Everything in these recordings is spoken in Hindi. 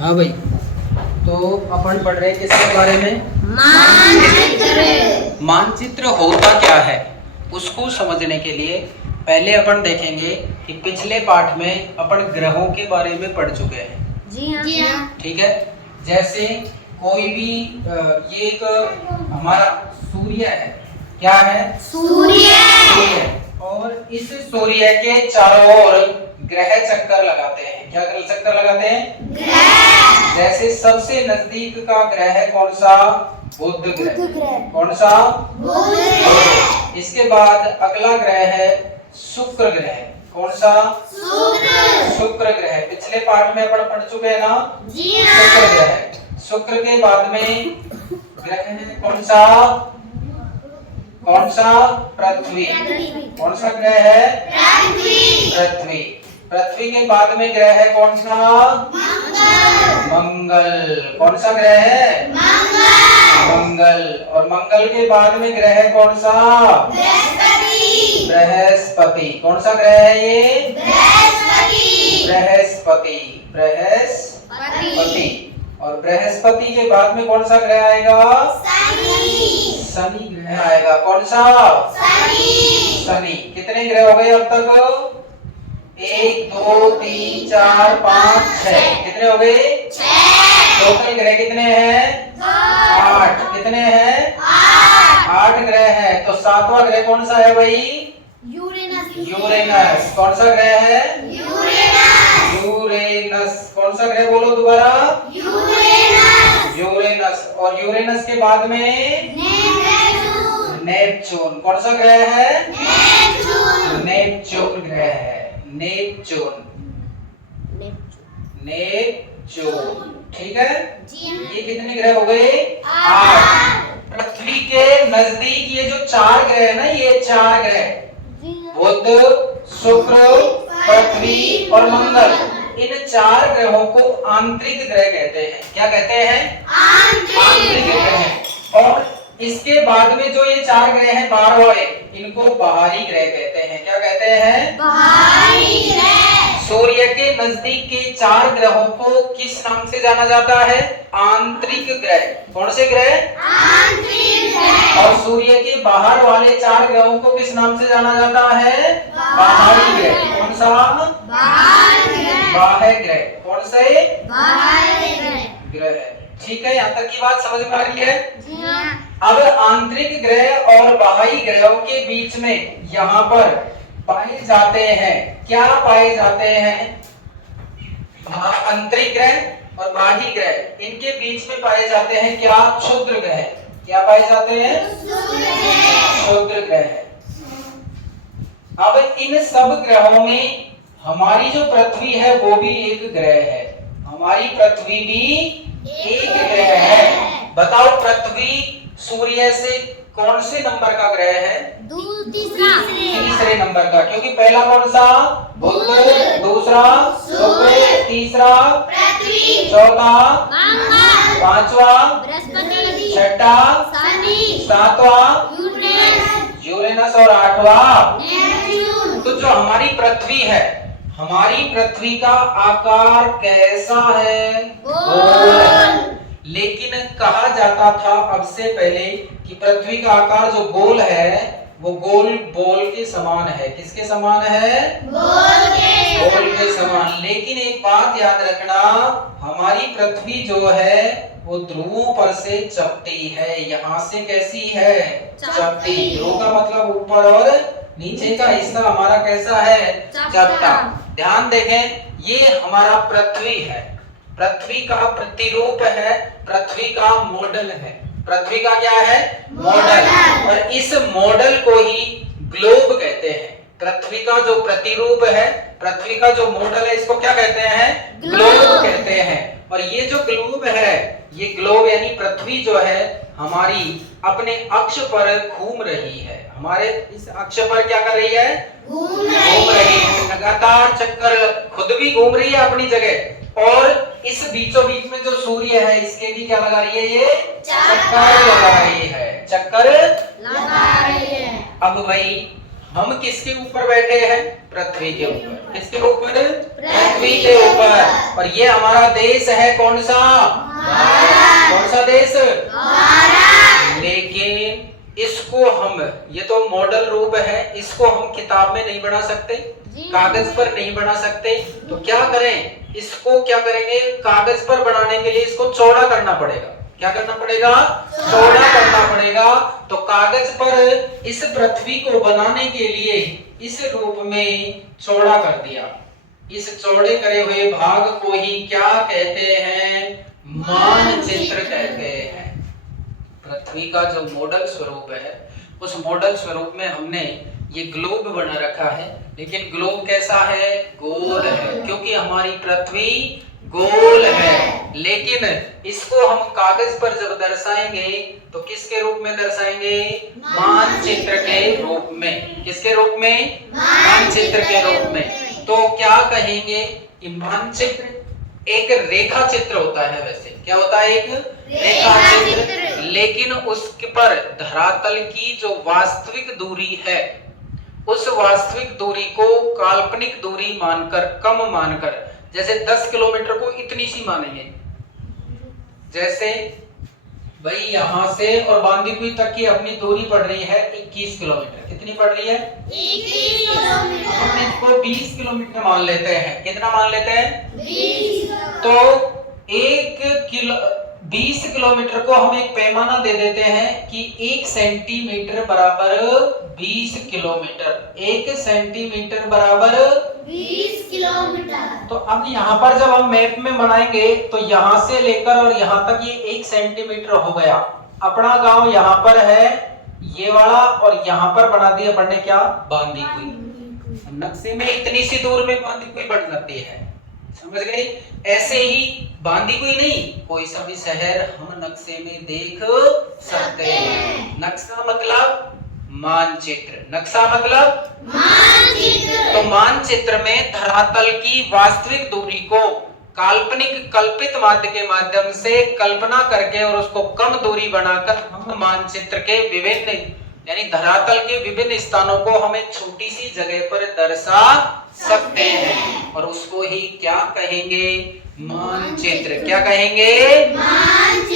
हाँ भाई, तो अपन पढ़ रहे हैं किसके बारे में? मानचित्र। मानचित्र होता क्या है उसको समझने के लिए पहले अपन देखेंगे कि पिछले पाठ में अपन ग्रहों के बारे में पढ़ चुके हैं। जी हाँ। ठीक है, जैसे कोई भी ये एक हमारा सूर्य है। क्या है? सूर्य। और इस सूर्य के चारों ओर ग्रह चक्कर लगाते हैं। क्या चक्कर लगाते हैं? ग्रह। जैसे सबसे नजदीक का ग्रह कौन सा? बुध ग्रह। कौन सा? बुध ग्रह। इसके बाद अगला ग्रह है शुक्र ग्रह। कौन सा? शुक्र ग्रह। पिछले पाठ में अपन पढ़ चुके हैं ना? जी हाँ। शुक्र ग्रह। शुक्र के बाद में ग्रह है कौन सा? कौन सा? पृथ्वी। कौन सा ग्रह है? पृथ्वी। पृथ्वी के बाद में ग्रह है कौन सा? मंगल। कौन सा ग्रह है? मंगल। और मंगल के बाद में ग्रह है कौन सा? बृहस्पति। कौन सा ग्रह है ये? बृहस्पति। और बृहस्पति के बाद में कौन सा ग्रह आएगा? शनि ग्रह आएगा। कौन सा? शनि। कितने ग्रह हो गए अब तक? 1 2 3 4 5 6। कितने हो गए? टोटल ग्रह कितने हैं? 8। कितने हैं? 8 ग्रह है। तो 7वां ग्रह कौन सा है भाई? यूरेनस। कौन सा ग्रह है? यूरेनस। कौन सा ग्रह बोलो दोबारा? यूरेनस। और यूरेनस के बाद में नेपच्यून। कौन सा ग्रह है? नेपच्यून ग्रह है। नेपच्यून। ठीक है। ये कितने ग्रह हो गए? 8। पृथ्वी के नजदीक ये जो 4 ग्रह है ना, ये 4 ग्रह बुध, शुक्र, पृथ्वी और मंगल, इन 4 ग्रहों को आंतरिक ग्रह कहते हैं। क्या कहते हैं? आंतरिक ग्रह। और इसके बाद में जो ये 4 ग्रह हैं बाहर वाले, इनको बाहरी ग्रह कहते हैं। क्या कहते हैं? बाहरी ग्रह। सूर्य के नजदीक के 4 ग्रहों को किस नाम से जाना जाता है? आंतरिक ग्रह। कौन से ग्रह? आंतरिक ग्रह। और सूर्य के बाहर वाले 4 ग्रहों को किस नाम से जाना जाता है? बाहरी ग्रह। कौन सा? बाह्य ग्रह। कौन से? ग्रह। ठीक है, यहाँ तक की बात समझ में आ रही है? जी हाँ। अब आंतरिक ग्रह और बाह्य ग्रहों के बीच में यहाँ पर पाए जाते हैं, क्या पाए जाते हैं? आंतरिक ग्रह और बाह्य ग्रह, इनके बीच में पाए जाते हैं क्या? क्षुद्र ग्रह। क्या पाए जाते हैं? क्षुद्र ग्रह। अब इन सब ग्रहों में हमारी जो पृथ्वी है वो भी एक ग्रह है। हमारी पृथ्वी भी एक ग्रह है। बताओ, पृथ्वी सूर्य से कौन से नंबर का ग्रह है? तीसरे नंबर का। क्योंकि पहला कौन सा? बुध, दूसरा शुक्र, तीसरा पृथ्वी, चौथा मंगल, पांचवा बृहस्पति, छठा शनि, सातवां यूरेनस और 8वां नेपच्यून। तो जो हमारी पृथ्वी है, हमारी पृथ्वी का आकार कैसा है? गोल। लेकिन कहा जाता था अब से पहले कि पृथ्वी का आकार जो गोल है वो गोल बॉल के समान है। किसके समान है? बॉल के समान। लेकिन एक बात याद रखना, हमारी पृथ्वी जो है वो ध्रुवों पर से चपटी है। यहाँ से कैसी है? चपटी। ध्रुव का मतलब ऊपर और नीचे का हिस्सा हमारा कैसा है? चपटा। ध्यान देखें, ये हमारा पृथ्वी है, पृथ्वी का प्रतिरूप है, पृथ्वी का मॉडल है। पृथ्वी का क्या है? मॉडल। और इस मॉडल को ही ग्लोब कहते हैं। पृथ्वी का जो प्रतिरूप है, पृथ्वी का जो मॉडल है, इसको क्या कहते हैं? ग्लोब कहते हैं। और ये जो ग्लोब है, ये ग्लोब यानी पृथ्वी जो है हमारी अपने अक्ष पर घूम रही है। हमारे इस अक्ष पर क्या कर रही है? घूम रही है। लगातार चक्कर, खुद भी घूम रही है अपनी जगह, और इस बीचों बीच में जो सूर्य है इसके भी क्या लगा रही है? ये चक्कर लगा रही है। चक्कर लगा रही है। अब भाई हम किसके ऊपर बैठे हैं? पृथ्वी के ऊपर। किसके ऊपर? पृथ्वी के ऊपर। और ये हमारा देश है कौन सा? भारत। कौन सा देश? भारत। लेकिन इसको हम, ये तो मॉडल रूप है, इसको हम किताब में नहीं बना सकते, कागज पर नहीं बना सकते, तो क्या करें? इसको क्या करेंगे? कागज पर बनाने के लिए इसको चौड़ा करना पड़ेगा। क्या करना पड़ेगा? चौड़ा करना पड़ेगा। तो कागज पर इस पृथ्वी को बनाने के लिए इस रूप में चौड़ा कर दिया। इस चौड़े करे हुए भाग को ही क्या कहते हैं? मानचित्र कहते हैं। पृथ्वी का जो मॉडल स्वरूप है, उस मॉडल स्वरूप में हमने ये ग्लोब बना रखा है, लेकिन ग्लोब कैसा है? गोल है, क्योंकि हमारी पृथ्वी गोल है। लेकिन इसको हम कागज पर जब दर्शाएंगे तो किसके रूप में दर्शाएंगे? मानचित्र के रूप में। किसके रूप में? मानचित्र के रूप में। तो क्या कहेंगे कि मानचित्र एक रेखा चित्र होता है। वैसे क्या होता है? एक रेखा चित्र। लेकिन उसके पर धरातल की जो वास्तविक दूरी है, उस वास्तविक दूरी को काल्पनिक दूरी मानकर, कम मानकर, जैसे 10 किलोमीटर को इतनी सी मानेंगे, जैसे भाई यहां से और बांदीकुई तक की अपनी दूरी पड़ रही है 21 किलोमीटर। कितनी पड़ रही है? 21 किलोमीटर। हम इसको 20 किलोमीटर मान लेते हैं। कितना मान लेते हैं? 20। तो 20 किलोमीटर को हम एक पैमाना दे देते हैं कि 1 सेंटीमीटर बराबर 20 किलोमीटर। 1 सेंटीमीटर बराबर 20 किलोमीटर। तो अब यहाँ पर जब हम मैप में बनाएंगे तो यहाँ से लेकर और यहाँ तक ये 1 सेंटीमीटर हो गया। अपना गांव यहाँ पर है ये वाला, और यहाँ पर बना दिया पड़ने क्या? बांदीकुई। नक्शे में इतनी सी दूर में बांदीकुई बढ़ जाती है, समझ गए? ऐसे ही बांदीकुई नहीं, कोई सा भी शहर हम नक्शे में देख सकते हैं। नक्शा मतलब मानचित्र। नक्शा मतलब मानचित्र। तो मानचित्र में धरातल की वास्तविक दूरी को काल्पनिक कल्पित माध्य के माध्यम से कल्पना करके और उसको कम दूरी बनाकर हम मानचित्र के विभिन्न, यानी धरातल के विभिन्न स्थानों को हम एक छोटी सी जगह पर दर्शा सकते हैं, और उसको ही क्या कहेंगे? मानचित्र। क्या कहेंगे?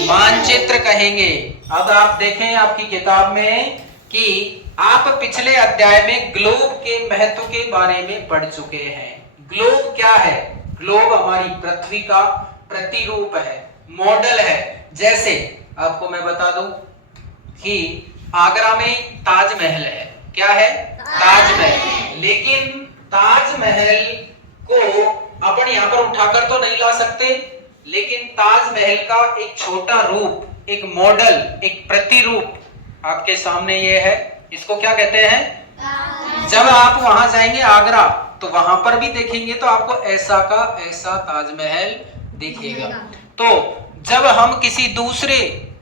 मानचित्र कहेंगे। अब आप देखें आपकी किताब में कि आप पिछले अध्याय में ग्लोब के महत्व के बारे में पढ़ चुके हैं। ग्लोब क्या है? ग्लोब हमारी पृथ्वी का प्रतिरूप है, मॉडल है। जैसे आपको मैं बता दूं कि आगरा में ताजमहल है। क्या है? ताजमहल। लेकिन ताजमहल को अपन यहाँ पर उठाकर तो नहीं ला सकते, लेकिन ताजमहल का एक छोटा रूप, एक मॉडल, एक प्रतिरूप आपके सामने ये है। इसको क्या कहते हैं? जब आप वहां जाएंगे आगरा तो वहां पर भी देखेंगे तो आपको ऐसा का ऐसा ताजमहल दिखेगा। तो जब हम किसी दूसरे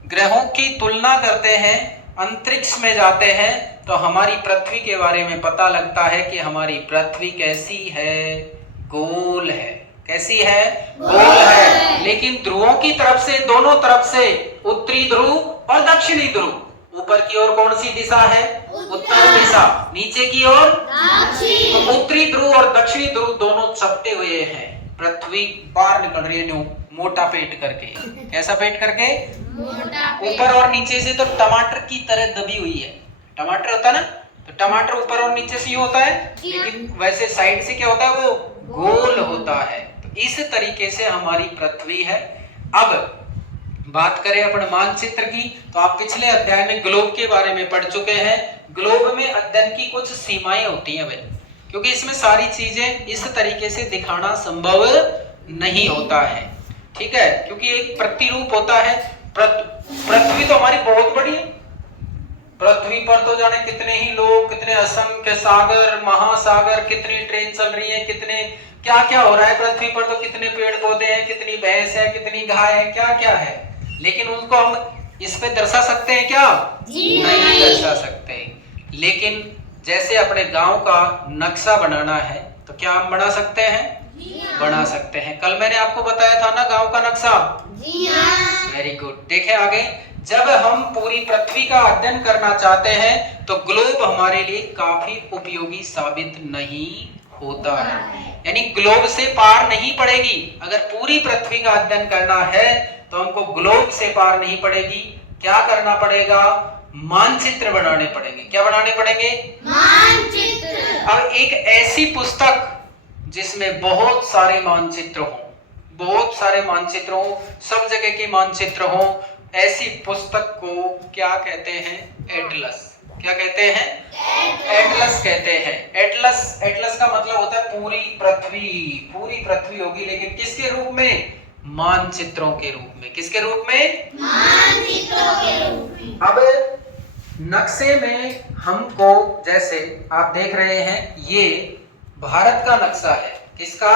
ग्रहों की तुलना करते हैं, अंतरिक्ष में जाते हैं, तो हमारी पृथ्वी के बारे में पता लगता है कि हमारी पृथ्वी कैसी है? गोल है। कैसी है? गोल है। लेकिन ध्रुवों की तरफ से, दोनों तरफ से, उत्तरी ध्रुव और दक्षिणी ध्रुव, ऊपर की ओर कौन सी दिशा है? उत्तर दिशा। नीचे की ओर दक्षिण। तो उत्तरी ध्रुव और दक्षिणी ध्रुव दोनों चपटे हुए हैं। पृथ्वी बाहर निकल रही है मोटा पेट करके। कैसा पेट करके? ऊपर और नीचे से तो टमाटर की तरह दबी हुई है। टमाटर होता है ना, तो टमाटर ऊपर और नीचे से होता है, लेकिन वैसे साइड से क्या होता है? वो गोल होता है। तो इस तरीके से हमारी पृथ्वी है। अब बात करें अपन मानचित्र की, तो आप पिछले अध्याय में ग्लोब के बारे में पढ़ चुके हैं। ग्लोब में अध्ययन की कुछ सीमाएं होती हैं भाई, क्योंकि इसमें सारी चीजें इस तरीके से दिखाना संभव नहीं होता है। ठीक है, क्योंकि एक प्रतिरूप होता है। पृथ्वी तो हमारी बहुत बड़ी है। पृथ्वी पर तो जाने कितने ही लोग, कितने असंख्य सागर, महासागर, कितनी ट्रेन चल रही है, कितने क्या क्या हो रहा है पृथ्वी पर। तो कितने पेड़ पौधे हैं, कितनी भैंस है, कितनी गाय है, क्या क्या है। लेकिन उनको हम इस पे दर्शा सकते हैं क्या? नहीं दर्शा सकते। लेकिन जैसे अपने गांव का नक्शा बनाना है तो क्या हम बना सकते हैं? बना सकते हैं। कल मैंने आपको बताया था ना गांव का नक्शा। Very good. देखें आगे, जब हम पूरी पृथ्वी का अध्ययन करना चाहते हैं तो ग्लोब हमारे लिए काफी उपयोगी साबित नहीं होता है। यानी ग्लोब से पार नहीं पड़ेगी। अगर पूरी पृथ्वी का अध्ययन करना है तो हमको ग्लोब से पार नहीं पड़ेगी। क्या करना पड़ेगा? मानचित्र बनाने पड़ेंगे। क्या बनाने पड़ेंगे? मानचित्र। अब एक ऐसी पुस्तक जिसमें बहुत सारे मानचित्र हो, बहुत सारे मानचित्र हो, सब जगह के मानचित्र हो, ऐसी पुस्तक को क्या कहते हैं? एटलस। क्या कहते हैं? एटलस कहते हैं। एटलस, एटलस का मतलब होता है पूरी पृथ्वी। पूरी पृथ्वी होगी, लेकिन किसके रूप में? मानचित्रों के रूप में। किसके रूप में? मानचित्रों के रूप में। अब नक्शे में हमको, जैसे आप देख रहे हैं, ये भारत का नक्शा है। किसका?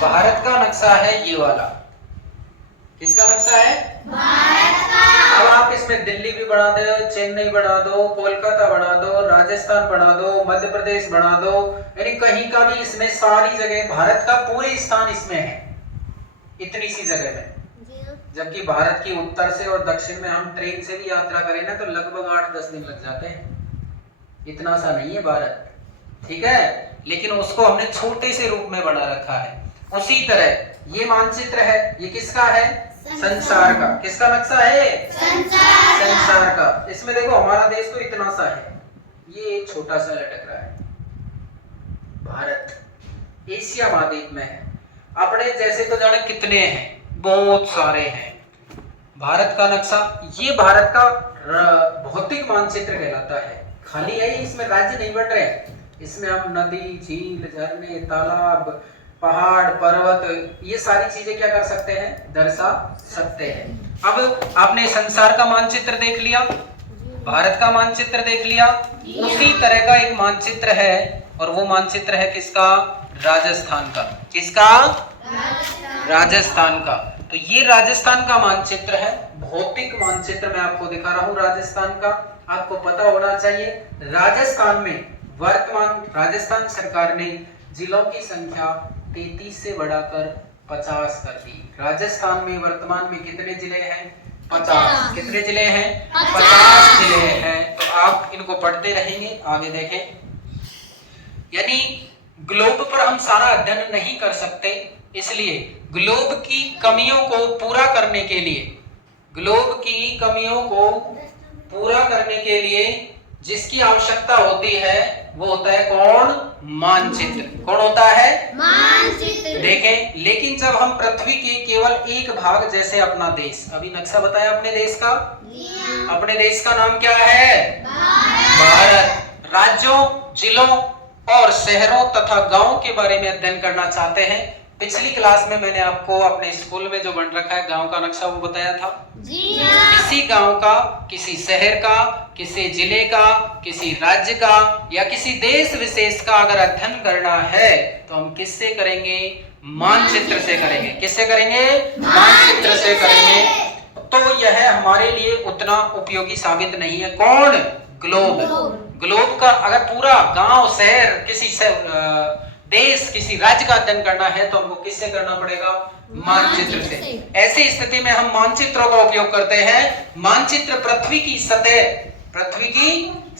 भारत का नक्शा है ये वाला। किसका नक्शा है? भारत का। अब आप इसमें दिल्ली भी बना दो, चेन्नई बना दो, कोलकाता बना दो, राजस्थान बना दो, मध्य प्रदेश बना दो, यानी कहीं का भी इसमें सारी जगह भारत का पूरे स्थान इसमें है, इतनी सी जगह में। जबकि भारत की उत्तर से और दक्षिण में हम ट्रेन से भी यात्रा करें ना तो लगभग 8-10 दिन लग जाते हैं। इतना सा नहीं है भारत, ठीक है, लेकिन उसको हमने छोटे से रूप में बना रखा है। उसी तरह ये मानचित्र है, ये किसका है? संसार का। किसका नक्शा है? संसार का। इसमें देखो हमारा देश तो इतना सा है, ये छोटा सा लटक रहा है। भारत एशिया महाद्वीप में है। अपने जैसे तो जाने कितने हैं, बहुत सारे हैं। भारत का नक्शा, ये भारत का भौतिक मानचित्र कहलाता है। खाली है, इसमें राज्य नहीं बन रहे, इसमें हम नदी, झील, झरने, तालाब, पहाड़, पर्वत, ये सारी चीजें क्या कर सकते हैं? दर्शा सकते हैं। अब आपने संसार का मानचित्र देख लिया, भारत का मानचित्र देख लिया, उसी तरह का एक मानचित्र है और वो मानचित्र है किसका? राजस्थान का। किसका? राजस्थान का। तो ये राजस्थान का मानचित्र है, भौतिक मानचित्र मैं आपको दिखा रहा हूं राजस्थान का। आपको पता होना चाहिए राजस्थान में वर्तमान राजस्थान सरकार ने जिलों की संख्या 33 से बढ़ाकर 50 कर दी। राजस्थान में वर्तमान में कितने जिले हैं? 50। कितने जिले हैं? 50 जिले हैं। तो आप इनको पढ़ते रहेंगे, आगे देखें। यानी ग्लोब पर हम सारा अध्ययन नहीं कर सकते, इसलिए ग्लोब की कमियों को पूरा करने के लिए, ग्लोब की कमियों को पूरा करने के लिए जिसकी आवश्यकता होती है वो होता है कौन? मानचित्र। कौन होता है? मानचित्र। देखें, लेकिन जब हम पृथ्वी के केवल एक भाग, जैसे अपना देश, अभी नक्शा बताया अपने देश का, अपने देश का नाम क्या है? भारत। राज्यों, जिलों और शहरों तथा गांवों के बारे में अध्ययन करना चाहते हैं। पिछली क्लास में मैंने आपको अपने स्कूल में जो बन रखा है गांव का नक्शा वो बताया था। किसी गांव का, किसी शहर का, किसी जिले का, किसी राज्य का या किसी देश विशेष का अगर अध्ययन करना है तो हम किससे करेंगे? मानचित्र से करेंगे। किससे करेंगे? मानचित्र से करेंगे। तो यह हमारे लिए उतना उपयोगी साबित नहीं है। कौन? ग्लोब। ग्लोब का अगर पूरा गांव, शहर, किसी देश, किसी राज्य का अध्ययन करना है तो हमको किससे करना पड़ेगा? मानचित्र से। ऐसी स्थिति में हम मानचित्रों का उपयोग करते हैं। मानचित्र पृथ्वी की सतह, पृथ्वी की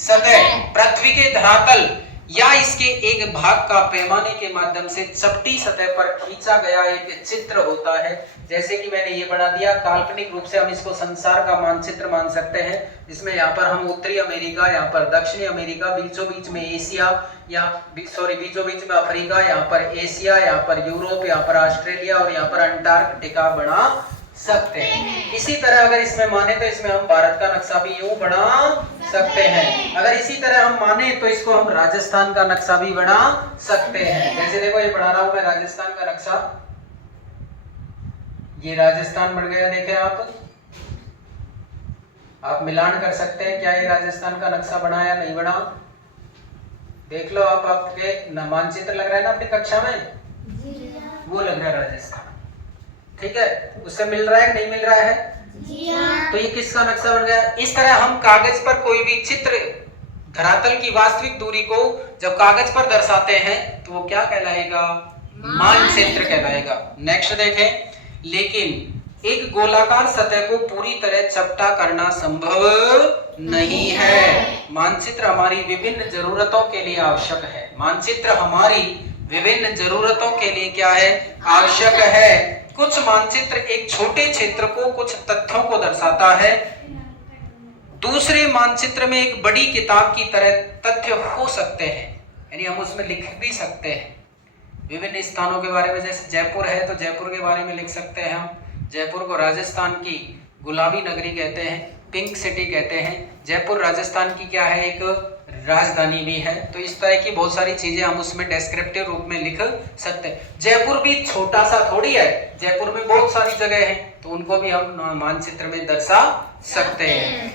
सतह, पृथ्वी के धरातल या इसके एक भाग का पैमाने के माध्यम से चपटी सतह पर खींचा गया एक चित्र होता है। जैसे कि मैंने ये बना दिया, काल्पनिक रूप से हम इसको संसार का मानचित्र मान सकते हैं। इसमें यहाँ पर हम उत्तरी अमेरिका, यहाँ पर दक्षिणी अमेरिका, बीचों बीच में एशिया, बीचों बीच में अफ्रीका, यहाँ पर एशिया, यहाँ पर यूरोप, यहाँ पर ऑस्ट्रेलिया और यहाँ पर अंटार्कटिका बना सकते हैं। इसी तरह अगर इसमें माने तो इसमें हम भारत का नक्शा भी यूं बना सकते हैं। अगर इसी तरह हम माने तो इसको हम राजस्थान का नक्शा भी बना सकते हैं। जैसे देखो ये बना रहा हूं मैं राजस्थान का नक्शा, ये राजस्थान बन गया। देखें आप मिलान कर सकते हैं, क्या ये राजस्थान का नक्शा बना या नहीं बना? देख लो आप, आपके मानचित्र लग रहा है ना अपनी कक्षा में, वो लग रहा है राजस्थान, ठीक है? उससे मिल रहा है कि नहीं मिल रहा है? तो ये किसका नक्शा बन गया? इस तरह हम कागज पर कोई भी चित्र, धरातल की वास्तविक दूरी को जब कागज पर दर्शाते हैं तो वो क्या कहलाएगा? मानचित्र कहलाएगा। नेक्स्ट देखें, लेकिन एक गोलाकार सतह को पूरी तरह चपटा करना संभव नहीं है। मानचित्र हमारी विभिन्न जरूरतों के लिए आवश्यक है। मानचित्र हमारी विभिन्न जरूरतों के लिए क्या है? आवश्यक है। कुछ मानचित्र एक छोटे क्षेत्र को, कुछ तथ्यों को दर्शाता है। दूसरे मानचित्र में एक बड़ी किताब की तरह तथ्य हो सकते हैं, यानी हम उसमें लिख भी सकते हैं विभिन्न स्थानों के बारे में। जैसे जयपुर है तो जयपुर के बारे में लिख सकते हैं हम। जयपुर को राजस्थान की गुलाबी नगरी कहते हैं, पिंक सिटी कहते हैं। जयपुर राजस्थान की क्या है? एक राजधानी भी है। तो इस तरह की बहुत सारी चीजें हम उसमें डेस्क्रिप्टिव रूप में लिख सकते हैं। जयपुर भी छोटा सा थोड़ी है, जयपुर में बहुत सारी जगह है, तो उनको भी हम मानचित्र में दर्शा सकते हैं।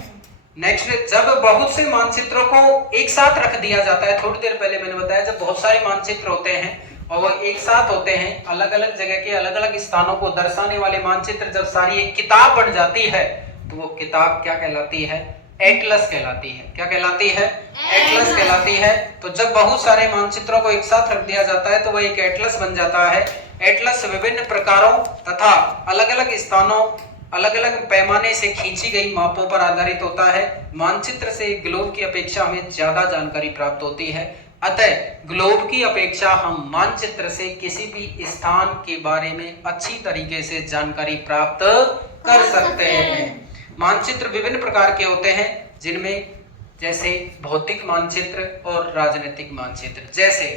नेक्स्ट, जब बहुत से मानचित्रों को एक साथ रख दिया जाता है, थोड़ी देर पहले मैंने बताया, जब बहुत सारे मानचित्र होते हैं और वो एक साथ होते हैं, अलग अलग जगह के अलग अलग स्थानों को दर्शाने वाले मानचित्र जब सारी एक किताब बन जाती है, तो वो किताब क्या कहलाती है? एटलस कहलाती है। क्या कहलाती है? एटलस कहलाती है। तो जब बहुत सारे मानचित्रों को एक साथ रख दिया जाता है तो वह एक एटलस बन जाता है। एटलस विभिन्न प्रकारों तथा अलग अलग स्थानों, अलग अलग पैमाने से खींची गई मापों पर आधारित होता है। मानचित्र से ग्लोब की अपेक्षा हमें ज्यादा जानकारी प्राप्त होती है। अतः ग्लोब की अपेक्षा हम मानचित्र से किसी भी स्थान के बारे में अच्छी तरीके से जानकारी प्राप्त कर सकते हैं। मानचित्र विभिन्न प्रकार के होते हैं, जिनमें जैसे भौतिक मानचित्र और राजनीतिक मानचित्र। जैसे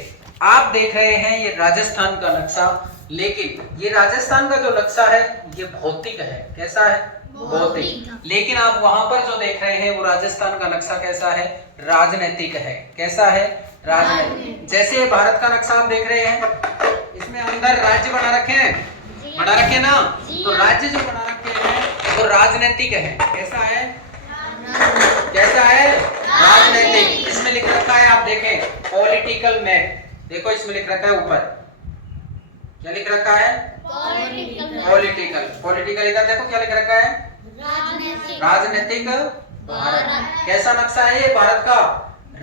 आप देख रहे हैं ये राजस्थान का नक्शा, लेकिन ये राजस्थान का जो नक्शा है ये भौतिक है। कैसा है? भौतिक। लेकिन आप वहां पर जो देख रहे हैं वो राजस्थान का नक्शा कैसा है? राजनीतिक है। कैसा है? राजनीतिक। जैसे भारत का नक्शा आप देख रहे हैं, इसमें अंदर राज्य बना रखे हैं, बना रखे ना, तो राज्य जो बना रखे हैं वो राजनीतिक है। कैसा है? कैसा है? राजनीतिक। इसमें लिख रखा है, आप देखें, पॉलिटिकल मैप। देखो इसमें लिख रखा है ऊपर, क्या लिख रखा है? पॉलिटिकल। पॉलिटिकल इधर देखो क्या लिख रखा है? राजनीतिक भारत। कैसा नक्शा है ये? भारत का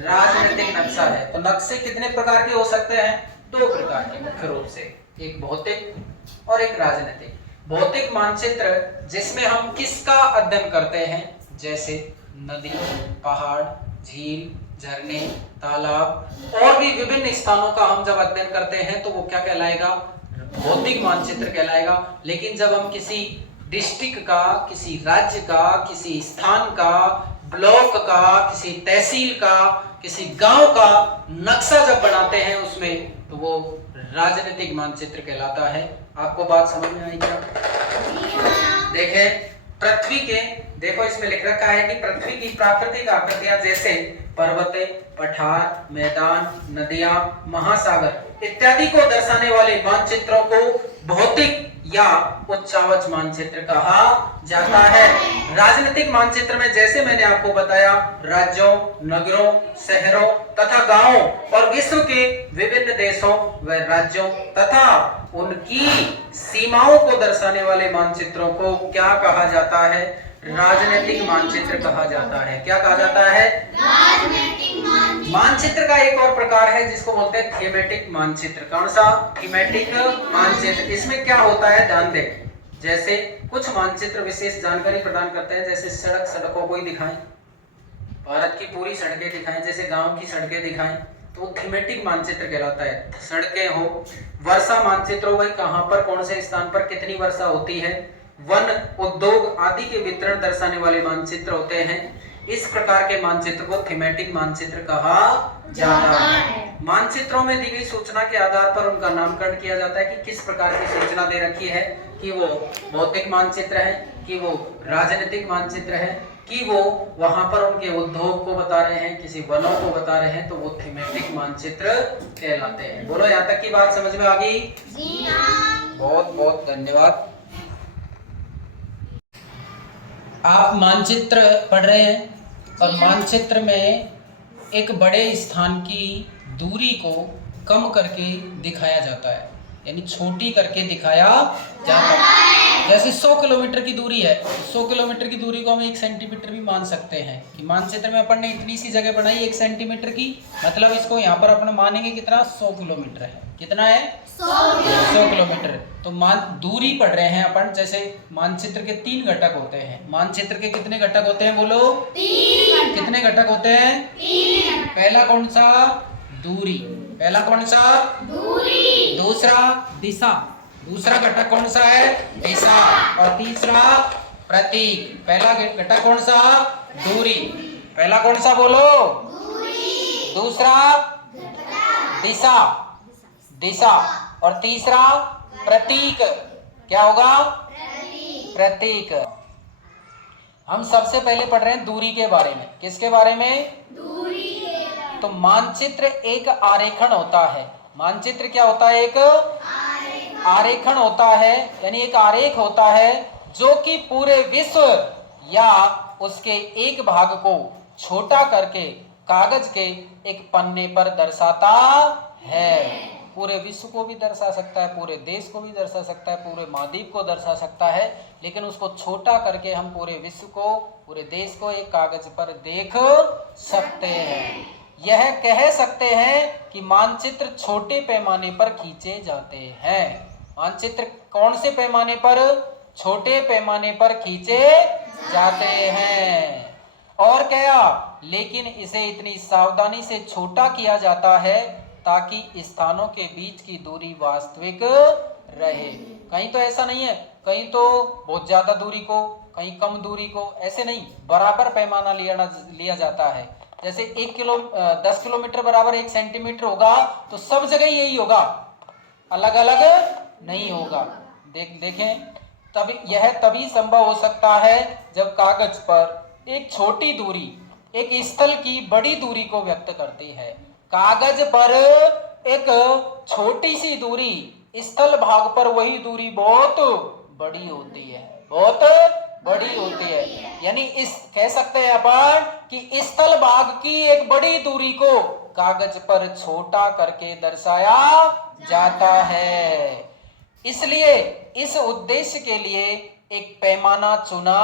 राजनीतिक नक्शा है। तो नक्शे कितने प्रकार के हो सकते हैं? दो प्रकार के मुख्य रूप से, एक भौतिक और एक राजनीतिक। भौतिक मानचित्र जिसमें हम किसका अध्ययन करते हैं? जैसे नदी, पहाड़, झील, झरने, तालाब और भी विभिन्न स्थानों का हम जब अध्ययन करते हैं तो वो क्या कहलाएगा? भौतिक मानचित्र कहलाएगा। लेकिन जब हम किसी डिस्ट्रिक्ट का, किसी राज्य का, किसी स्थान का, ब्लॉक का, किसी तहसील का, किसी गांव का नक्शा जब बनाते हैं उसमें, तो वो राजनीतिक मानचित्र कहलाता है। आपको बात समझ में आई क्या? देखें, पृथ्वी के, देखो इसमें लिख रखा है कि पृथ्वी की प्राकृतिक आकृतियां जैसे पर्वतें, पठार, मैदान, नदियां, महासागर इत्यादि को दर्शाने वाले मानचित्रों को भौतिक या उच्चावच मानचित्र कहा जाता है। राजनीतिक मानचित्र में जैसे मैंने आपको बताया, राज्यों, नगरों, शहरों तथा गांवों और विश्व के विभिन्न देशों व राज्यों तथा उनकी सीमाओं को दर्शाने वाले मानचित्रों को क्या कहा जाता है? राजनीतिक मानचित्र कहा जाता है। क्या कहा जाता है? राजनीतिक मानचित्र। मानचित्र का एक और प्रकार है जिसको बोलते हैं थीमेटिक मानचित्र। कौन सा? थीमेटिक मानचित्र। इसमें क्या होता है? ध्यान दें, जैसे कुछ मानचित्र विशेष जानकारी प्रदान करते हैं, जैसे सड़कों को ही दिखाएं, भारत की पूरी सड़कें दिखाएं, जैसे गांव की सड़कें दिखाएं, तो थीमेटिक मानचित्र कहलाता है। सड़कें हो, वर्षा मानचित्र हो, भाई कहां पर कौन से स्थान पर कितनी वर्षा होती है, वन, उद्योग आदि के वितरण दर्शाने वाले मानचित्र होते हैं। इस प्रकार के मानचित्र को थीमेटिक मानचित्र कहा जाता है। मानचित्रों में दी गई सूचना के आधार पर उनका नामकरण किया जाता है कि किस प्रकार की सूचना दे रखी है, कि वो भौतिक मानचित्र है, कि वो राजनीतिक मानचित्र है, कि वो वहां पर उनके उद्योग को बता रहे हैं, किसी वनों को बता रहे हैं, तो वो थीमेटिक मानचित्र कहलाते हैं। बोलो, यहाँ तक की बात समझ में आ गई? जी हाँ। बहुत बहुत धन्यवाद। आप मानचित्र पढ़ रहे हैं और मानचित्र में एक बड़े स्थान की दूरी को कम करके दिखाया जाता है, यानी छोटी करके दिखाया जाता है। जैसे 100 किलोमीटर की दूरी है, 100 किलोमीटर की दूरी को हम 1 सेंटीमीटर भी मान सकते हैं कि मानचित्र में अपन ने इतनी सी जगह बनाई 1 सेंटीमीटर की, मतलब इसको यहाँ पर अपन मानेंगे कितना? 100 किलोमीटर है। कितना है 100 किलोमीटर। तो दूरी पढ़ रहे हैं अपन, जैसे मानचित्र के 3 घटक होते हैं। मानचित्र के कितने घटक होते हैं बोलो? 3। कितने घटक होते हैं? 3। पहला कौन सा? दूरी। पहला कौन सा? दूरी। दूसरा दिशा। दूसरा घटक कौन सा है? दिशा। और तीसरा प्रतीक। पहला घटक कौन सा? दूरी। पहला कौन सा बोलो? दूरी। दूसरा दिशा, दिशा। और तीसरा प्रतीक। क्या होगा? प्रतीक। हम सबसे पहले पढ़ रहे हैं दूरी के बारे में। किसके बारे में? दूरी के। तो मानचित्र एक आरेखन होता है। मानचित्र क्या होता है? एक आरेखन होता है, यानी एक आरेख होता है जो कि पूरे विश्व या उसके एक भाग को छोटा करके कागज के एक पन्ने पर दर्शाता है। पूरे विश्व को भी दर्शा सकता है, पूरे देश को भी दर्शा सकता है, पूरे महाद्वीप को दर्शा सकता है, लेकिन उसको छोटा करके हम पूरे विश्व को, पूरे देश को एक कागज पर देख सकते हैं। यह कह सकते हैं कि मानचित्र छोटे पैमाने पर खींचे जाते हैं। मानचित्र कौन से पैमाने पर? छोटे पैमाने पर खींचे जाते हैं। और क्या? लेकिन इसे इतनी सावधानी से छोटा किया जाता है ताकि स्थानों के बीच की दूरी वास्तविक रहे। कहीं तो ऐसा नहीं है, कहीं तो बहुत ज्यादा दूरी को, कहीं कम दूरी को, ऐसे नहीं, बराबर पैमाना लिया जाता है। जैसे 10 किलोमीटर बराबर 1 सेंटीमीटर होगा तो सब जगह यही होगा, अलग अलग नहीं होगा। देखें, तब यह तभी संभव हो सकता है जब कागज पर एक छोटी दूरी एक स्थल की बड़ी दूरी को व्यक्त करती है। कागज पर एक छोटी सी दूरी, स्थल भाग पर वही दूरी बहुत बड़ी होती है, बहुत बड़ी होती है। यानी इस कह सकते हैं अपन कि स्थल भाग की एक बड़ी दूरी को कागज पर छोटा करके दर्शाया जाता है। इसलिए इस उद्देश्य के लिए एक पैमाना चुना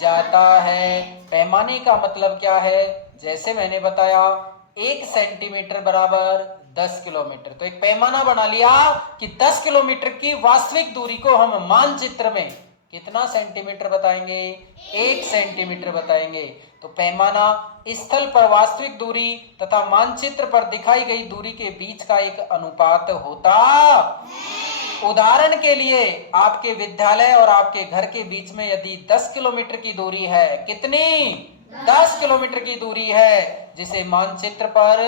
जाता है। पैमाने का मतलब क्या है? जैसे मैंने बताया 1 सेंटीमीटर बराबर 10 किलोमीटर। तो एक पैमाना बना लिया कि 10 किलोमीटर की वास्तविक दूरी को हम मानचित्र में कितना सेंटीमीटर बताएंगे? 1 सेंटीमीटर बताएंगे। तो पैमाना स्थल पर वास्तविक दूरी तथा मानचित्र पर दिखाई गई दूरी के बीच का एक अनुपात होता। उदाहरण के लिए आपके विद्यालय और आपके घर के बीच में यदि 10 किलोमीटर की दूरी है, कितनी? 10 किलोमीटर की दूरी है, जिसे मानचित्र पर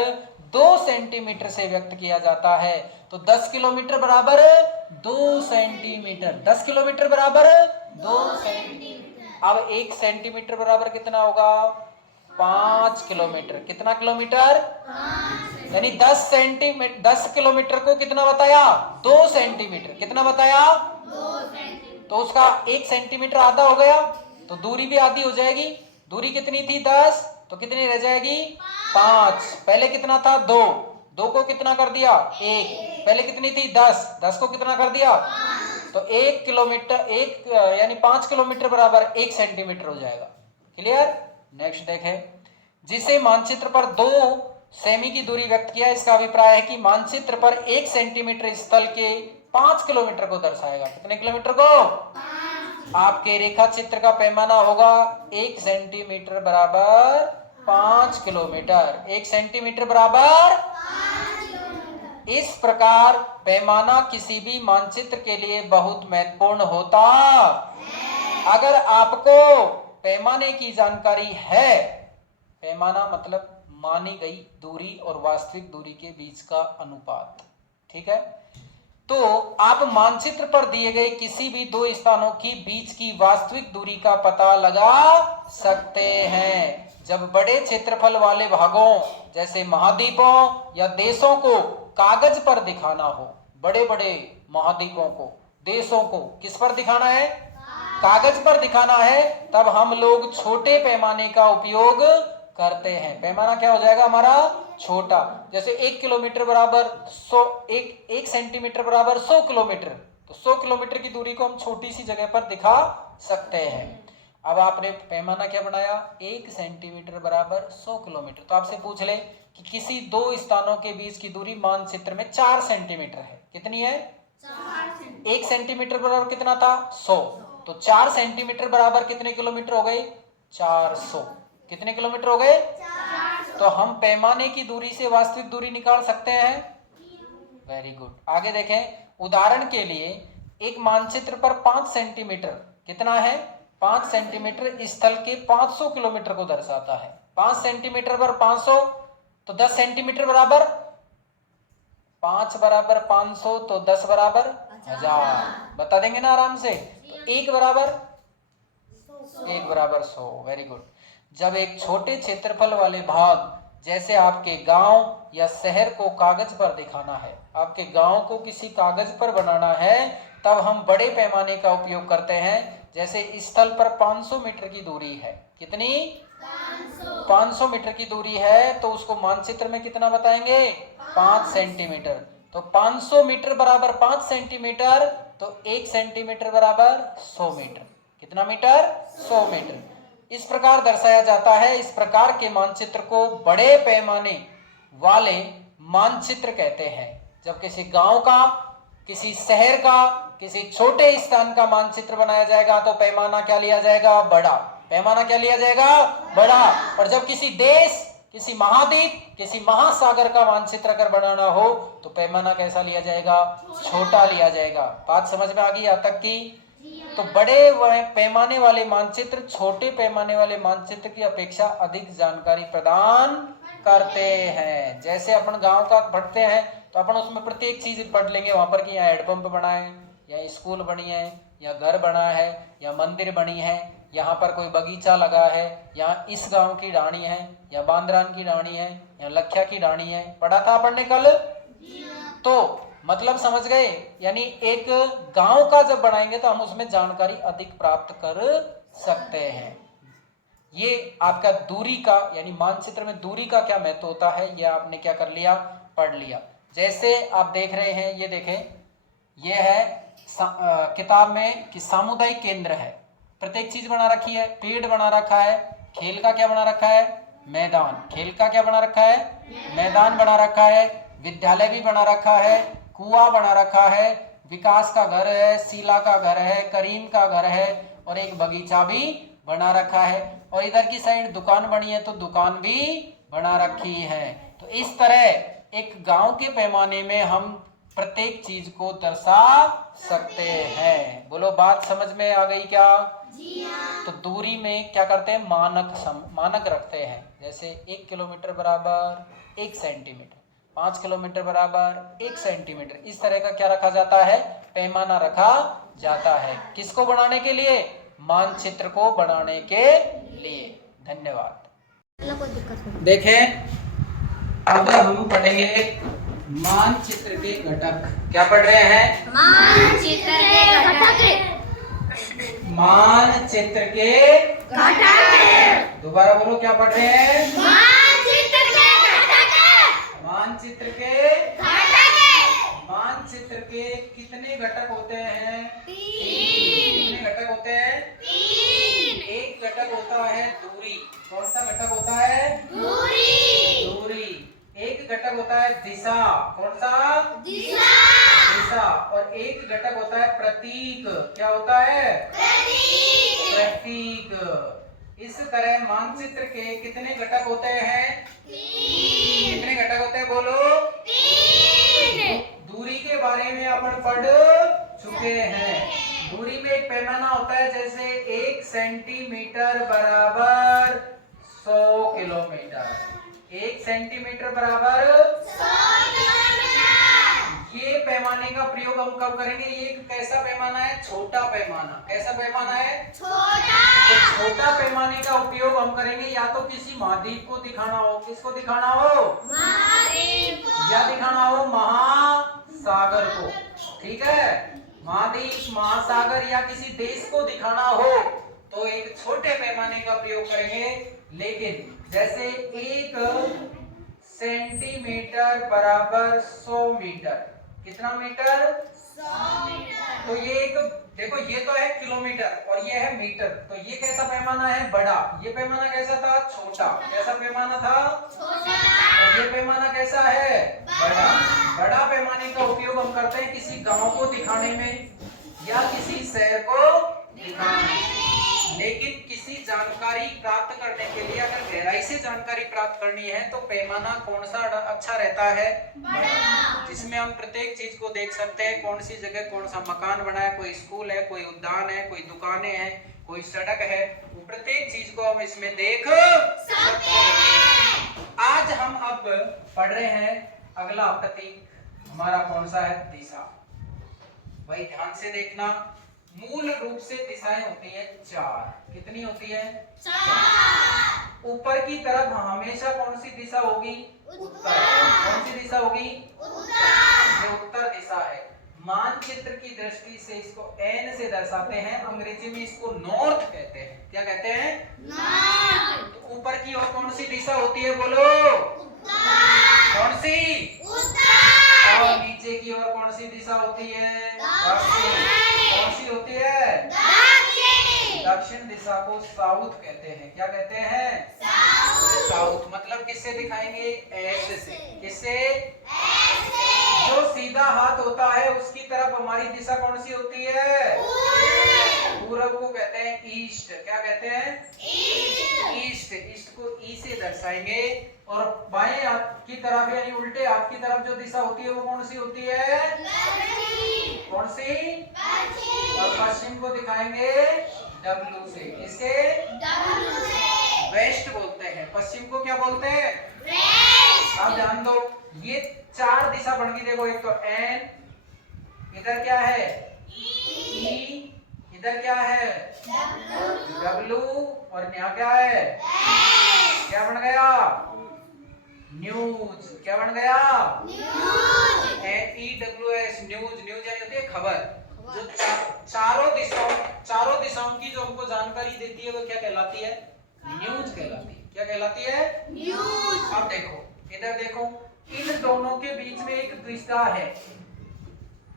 2 सेंटीमीटर से व्यक्त किया जाता है। तो 10 किलोमीटर बराबर 2 सेंटीमीटर। 10 किलोमीटर बराबर 2 सेंटीमीटर। अब 1 सेंटीमीटर बराबर कितना होगा? 5 किलोमीटर। कितना किलोमीटर? यानी 10 किलोमीटर को कितना बताया? 2 सेंटीमीटर। कितना बताया? 2 सेंटीमीटर। तो उसका 1 सेंटीमीटर आधा हो गया, तो दूरी भी आधी हो जाएगी। दूरी कितनी थी? 10, तो कितनी रह जाएगी? 5। पहले कितना था? 2। 2 को कितना कर दिया? 1। पहले कितनी थी? 10। 10 को कितना कर दिया? 5। तो 1 किलोमीटर यानी 5 किलोमीटर बराबर 1 सेंटीमीटर हो जाएगा। क्लियर? नेक्स्ट देखें, जिसे मानचित्र पर 2 सेमी की दूरी व्यक्त किया। इसका अभिप्राय है कि मानचित्र पर 1 सेंटीमीटर स्थल के 5 किलोमीटर को दर्शाएगा। कितने किलोमीटर को? 5। आपके रेखा चित्र का पैमाना होगा 1 सेंटीमीटर बराबर 5 किलोमीटर। 1 सेंटीमीटर बराबर 5 किलोमीटर। इस प्रकार पैमाना किसी भी मानचित्र के लिए बहुत महत्वपूर्ण होता। अगर आपको पैमाने की जानकारी है, पैमाना मतलब मानी गई दूरी और वास्तविक दूरी के बीच का अनुपात, ठीक है, तो आप मानचित्र पर दिए गए किसी भी 2 स्थानों की बीच की वास्तविक दूरी का पता लगा सकते हैं। जब बड़े क्षेत्रफल वाले भागों जैसे महाद्वीपों या देशों को कागज पर दिखाना हो, बड़े बड़े महाद्वीपों को, देशों को किस पर दिखाना है? कागज पर दिखाना है, तब हम लोग छोटे पैमाने का उपयोग करते हैं। पैमाना क्या हो जाएगा हमारा? छोटा। जैसे 1 किलोमीटर बराबर 100, 1 सेंटीमीटर बराबर 100 किलोमीटर, तो 100 किलोमीटर की दूरी को हम छोटी सी जगह पर दिखा सकते हैं। अब आपने पैमाना क्या बनाया, 1 सेंटीमीटर बराबर 100 किलोमीटर। तो आपसे पूछ ले कि किसी दो स्थानों के बीच की दूरी मानचित्र में 4 सेंटीमीटर है, कितनी है? 1 सेंटीमीटर बराबर कितना था? 100। तो 4 सेंटीमीटर बराबर कितने किलोमीटर हो गए? 400। कितने किलोमीटर हो गए? 400। तो हम पैमाने की दूरी से वास्तविक दूरी निकाल सकते हैं। Very good. आगे देखें, उदाहरण के लिए एक मानचित्र पर 5 सेंटीमीटर कितना है? 5 सेंटीमीटर स्थल के 500 किलोमीटर को दर्शाता है। 5 सेंटीमीटर पर 500 तो 10 सेंटीमीटर बराबर 5 बराबर 500 तो 10 बराबर 1000। बता देंगे ना आराम से। तो 1 बराबर 100। Very good. जब एक छोटे क्षेत्रफल वाले भाग जैसे आपके गांव या शहर को कागज पर दिखाना है, आपके गांव को किसी कागज पर बनाना है, तब हम बड़े पैमाने का उपयोग करते हैं। जैसे स्थल पर 500 मीटर की दूरी है, कितनी? 500 मीटर की दूरी है, तो उसको मानचित्र में कितना बताएंगे? 5 सेंटीमीटर। तो 500 मीटर बराबर 5 सेंटीमीटर, तो 1 सेंटीमीटर बराबर 100 मीटर। कितना मीटर? 100 मीटर। इस प्रकार दर्शाया जाता है। इस प्रकार के मानचित्र को बड़े पैमाने वाले मानचित्र कहते हैं। जब किसी गांव का, किसी शहर का, किसी छोटे स्थान का मानचित्र बनाया जाएगा तो पैमाना क्या लिया जाएगा? बड़ा। पैमाना क्या लिया जाएगा? बड़ा। और जब किसी देश, किसी महाद्वीप, किसी महासागर का मानचित्र अगर बनाना हो तो पैमाना कैसा लिया जाएगा? छोटा लिया जाएगा। बात समझ में आ गई यहाँ तक की? तो बड़े पैमाने वाले मानचित्र छोटे पैमाने वाले मानचित्र की अपेक्षा अधिक जानकारी प्रदान करते हैं। जैसे अपन गांव का पढ़ते हैं तो अपन उसमें प्रत्येक चीज पढ़ लेंगे वहां पर कि यहाँ हैंडपंप बना है, या स्कूल बनी है, या घर बना है, या मंदिर बनी है, यहाँ पर कोई बगीचा लगा है, यहाँ इस गांव की रानी है, या बांद्रान की रानी है, या लखिया की रानी है। पढ़ा था अपन ने कल? तो मतलब समझ गए? यानी एक गांव का जब बनाएंगे तो हम उसमें जानकारी अधिक प्राप्त कर सकते हैं। ये आपका दूरी का, यानी मानचित्र में दूरी का क्या महत्व होता है, ये आपने क्या कर लिया? पढ़ लिया। जैसे आप देख रहे हैं, ये देखें, ये है किताब में कि सामुदायिक केंद्र है, प्रत्येक चीज बना रखी है। पेड़ बना रखा है, खेल का क्या बना रखा है? मैदान। खेल का क्या बना रखा है? मैदान बना रखा है। विद्यालय भी बना रखा है, कुआं बना रखा है, विकास का घर है, शीला का घर है, करीम का घर है, और एक बगीचा भी बना रखा है। और इधर की साइड दुकान बनी है तो दुकान भी बना रखी है। तो इस तरह एक गांव के पैमाने में हम प्रत्येक चीज को दर्शा सकते हैं। बोलो, बात समझ में आ गई क्या? जी हाँ। तो दूरी में क्या करते हैं? मानक रखते हैं। जैसे 1 किलोमीटर बराबर 1 सेंटीमीटर, 5 किलोमीटर बराबर 1 सेंटीमीटर, इस तरह का क्या रखा जाता है? पैमाना रखा जाता है। किसको बनाने के लिए? मानचित्र को बनाने के लिए। धन्यवाद। देखें, अब हम पढ़ेंगे मानचित्र के घटक। क्या पढ़ रहे हैं? मानचित्र के घटक। मानचित्र के घटक। दोबारा बोलो, क्या पढ़ रहे हैं? मानचित्र के घटक। मानचित्र के घटक। मानचित्र के कितने घटक होते हैं? 3। कितने घटक होते हैं? 3। एक घटक होता है दूरी। कौन सा घटक होता है? दूरी। दूरी। एक घटक होता है दिशा। कौन सा? दिशा। दिशा। और एक घटक होता है प्रतीक। क्या होता है? प्रतीक। प्रतीक। इस तरह मानचित्र के कितने घटक होते हैं? 3। कितने घटक होते हैं? बोलो। 3। दूरी के बारे में अपन पढ़ चुके हैं। दूरी में एक पैमाना होता है, जैसे 1 सेंटीमीटर बराबर 100 किलोमीटर। 1 सेंटीमीटर बराबर 100 किलोमीटर। ये पैमाने का प्रयोग हम कब करेंगे? ये एक कैसा पैमाना है? छोटा पैमाना। कैसा पैमाना है? छोटा। तो छोटा पैमाने का उपयोग हम करेंगे या तो किसी महाद्वीप को दिखाना हो। किसको दिखाना हो? महाद्वीप को। या दिखाना हो महासागर को। ठीक है, महाद्वीप, महासागर या किसी देश को दिखाना हो तो एक छोटे पैमाने का प्रयोग करेंगे। लेकिन जैसे 1 सेंटीमीटर बराबर 100 मीटर। कितना मीटर? 100 मीटर। तो ये एक, देखो, ये तो है किलोमीटर किलोमीटर और ये है मीटर। तो ये कैसा पैमाना है? बड़ा। ये पैमाना कैसा था? छोटा। कैसा पैमाना था? और ये पैमाना कैसा है? बड़ा। बड़ा पैमाने का उपयोग हम करते हैं किसी गांव को दिखाने में या किसी शहर को दिखाने में। लेकिन किसी जानकारी प्राप्त करने के लिए अगर गहराई से जानकारी प्राप्त करनी है तो पैमाना कौन सा अच्छा रहता है? बड़ा। जिसमें हम प्रत्येक चीज को देख सकते हैं, कौन सी जगह कौन सा मकान बना है, कोई स्कूल है, कोई उद्यान है, कोई दुकानें हैं, कोई सड़क है, वो प्रत्येक चीज को हम इसमें देख सकते हैं। आज हम अब पढ़ रहे हैं अगला प्रतीक हमारा कौन सा है? दिशा। भाई ध्यान से देखना, मूल रूप से दिशाएं होती हैं 4। कितनी होती है? 4। ऊपर की तरफ हमेशा कौन सी दिशा होगी? उत्तर। कौन सी दिशा होगी? उत्तर। ये उत्तर दिशा है। मानचित्र की दृष्टि से इसको एन से दर्शाते हैं, अंग्रेजी में इसको नॉर्थ कहते हैं। क्या कहते हैं? नॉर्थ। तो ऊपर की ओर कौन सी दिशा होती है? बोलो। उत्तर। कौन सी? उत्तर। और नीचे की ओर कौन सी दिशा होती है? दक्षिण। कौन सी होती है? दक्षिण। दक्षिण दिशा को साउथ कहते हैं। क्या कहते हैं? साउथ। साउथ मतलब किससे दिखाएंगे? एस से। किससे? एस से। जो सीधा हाथ होता है उसकी तरफ हमारी दिशा कौन सी होती है? पूरब को कहते हैं ईस्ट। क्या कहते हैं? ईस्ट। ईस्ट। ईस्ट को ई से दर्शाएंगे। और बाएं हाथ की तरफ यानी उल्टे हाथ की तरफ जो दिशा होती है वो कौन सी होती है? दक्षिण। कौन सी? दक्षिण। और पश्चिम को दिखाएंगे डब्ल्यू से। किससे? डब्ल्यू से। वेस्ट बोलते हैं। पश्चिम को क्या बोलते हैं? वेस्ट। अब ध्यान दो, ये 4 दिशा बन गई। देखो, एक तो एन, इधर क्या है? ई, इधर क्या है? डब्ल्यू, और यहाँ क्या है? एस। क्या बन गया? न्यूज। क्या बन गया? न्यूज। NEWS news. न्यूज यानी होती है खबर। जो चारों दिशाओं की जो हमको जानकारी देती है वो क्या कहलाती है? न्यूज कहलाती है। क्या कहलाती है? न्यूज। अब देखो, इधर देखो, इन दोनों के बीच में एक दिशा है,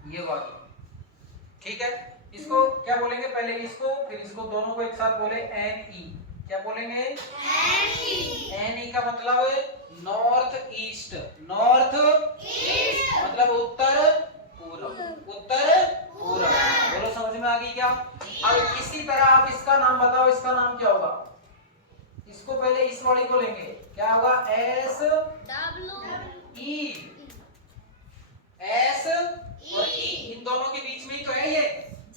ये वाली। ठीक है, इसको क्या बोलेंगे? पहले इसको, फिर इसको, दोनों को एक साथ बोले NE। क्या बोलेंगे? NE का मतलब नॉर्थ ईस्ट। नॉर्थ ईस्ट मतलब उत्तर पूरब। उत्तर पूरब। बोलो, समझ में आ गई क्या? अब इसी तरह आप इसका नाम बताओ, इसका नाम क्या होगा? इसको पहले इस वाली को लेंगे, क्या होगा? S E। S और E, इन दोनों के बीच में ही तो है ये।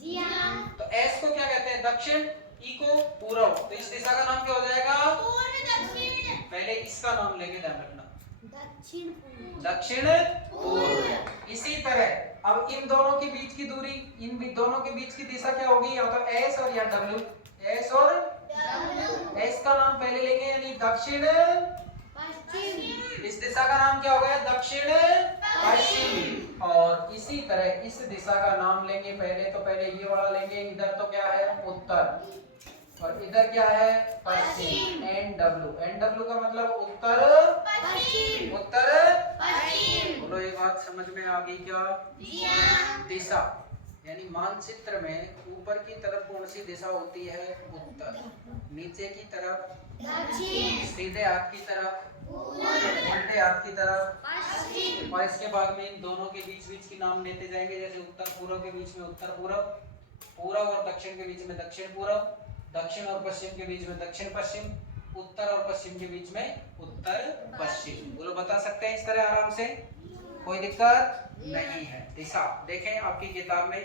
जी हां। तो S को क्या कहते हैं? दक्षिण। E को पूरब। तो इस दिशा का नाम क्या हो जाएगा? पूर्व दक्षिण। पहले इसका नाम लेके ध्यान रखना, दक्षिण पूर्व। दक्षिण पूर्व। इसी तरह अब इन दोनों के बीच की दूरी, इन दोनों के बीच की दिशा क्या होगी? या तो S और या W। S और W। S का नाम पहले लेंगे यानी दक्षिण पश्चिम। इस दिशा का नाम क्या हो गया? दक्षिण पश्चिम। और इसी तरह इस दिशा का नाम लेंगे पहले, तो पहले ये वाला लेंगे। इधर तो क्या है? उत्तर, और इधर क्या है? पश्चिम। NW का मतलब उत्तर पश्चिम। उत्तर पश्चिम। बोलो, ये बात समझ में आ गई क्या? जी हां। दिशा यानी मानचित्र में ऊपर की तरफ कौन सी दिशा होती है? उत्तर। नीचे की तरफ दक्षिण। सीधे हाथ की तरफ उल्टे हाथ की तरफ पश्चिम। और इसके बाद में इन दोनों के बीच बीच की नाम लेते जाएंगे, जैसे उत्तर पूर्व के बीच में उत्तर पूर्व, पूरब और दक्षिण के बीच में दक्षिण पूरब, दक्षिण और पश्चिम के बीच में दक्षिण पश्चिम, उत्तर और पश्चिम के बीच में उत्तर पश्चिम। बोलो, बता सकते हैं इस तरह आराम से? कोई दिक्कत नहीं है। दिशा देखें आपकी किताब में